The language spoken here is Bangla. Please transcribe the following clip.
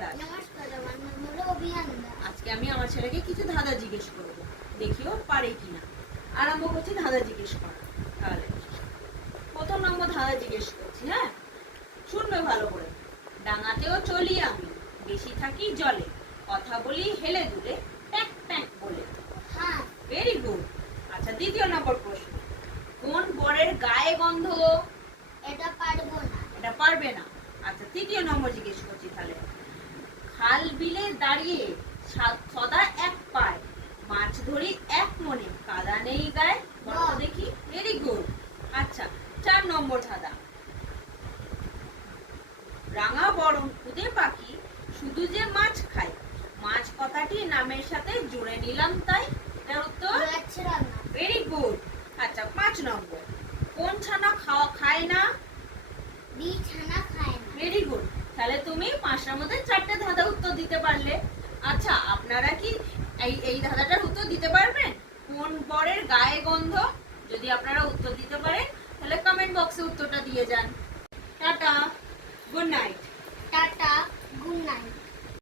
দাস দাস আজকে আমি আমার ছেলেকে কিছু ধাঁধা জিজ্ঞেস করব। দেখি ও পারে কিনা। আরম্ভ করছি ধাঁধা জিজ্ঞেস করা তাহলে প্রথম নম্বর ধাঁধা জিজ্ঞেস করছি হ্যাঁ? শুনবে ভালো করে। ডাঙাতেও চলি আমি বেশি থাকি জলে। কথা বলি হেলে দুলে ট্যাক ট্যাক বলে। হ্যাঁ ভেরি গুড আচ্ছা দ্বিতীয় নম্বর প্রশ্ন। কোন বরের গায়ে গন্ধ? এটা পারব না। এটা পারবে না। আচ্ছা তৃতীয় নম্বর জিজ্ঞেস করছি তাহলে। খাল বিলে দাঁড়িয়ে সদা এক পায় মাছ ধরি এক মনে কাদা নেই গায়ে দেখি ভেরি গুড আচ্ছা চার নম্বর ধাঁধা। রাঙা বরং খুদে পাখি শুধু যে মাছ খায় মাছ কথাটি নামের সাথে জুড়ে নিলাম তাই উত্তর ভেরি গুড আচ্ছা পাঁচ নম্বর। কোন ছানা খাওয়া খায় না? বি ছানা খায় না ভেরি গুড তাহলে তুমি পাঁচটার মধ্যে চারটে ধাঁধা উত্তর দিতে পারলে। আচ্ছা আপনারা কি এই এই ধাঁধাটার উত্তর দিতে পারবেন? কোন বরের গায়ে গন্ধ? যদি আপনারা উত্তর দিতে পারেন, তাহলে কমেন্ট বক্সে উত্তরটা দিয়ে যান। Tata, good night.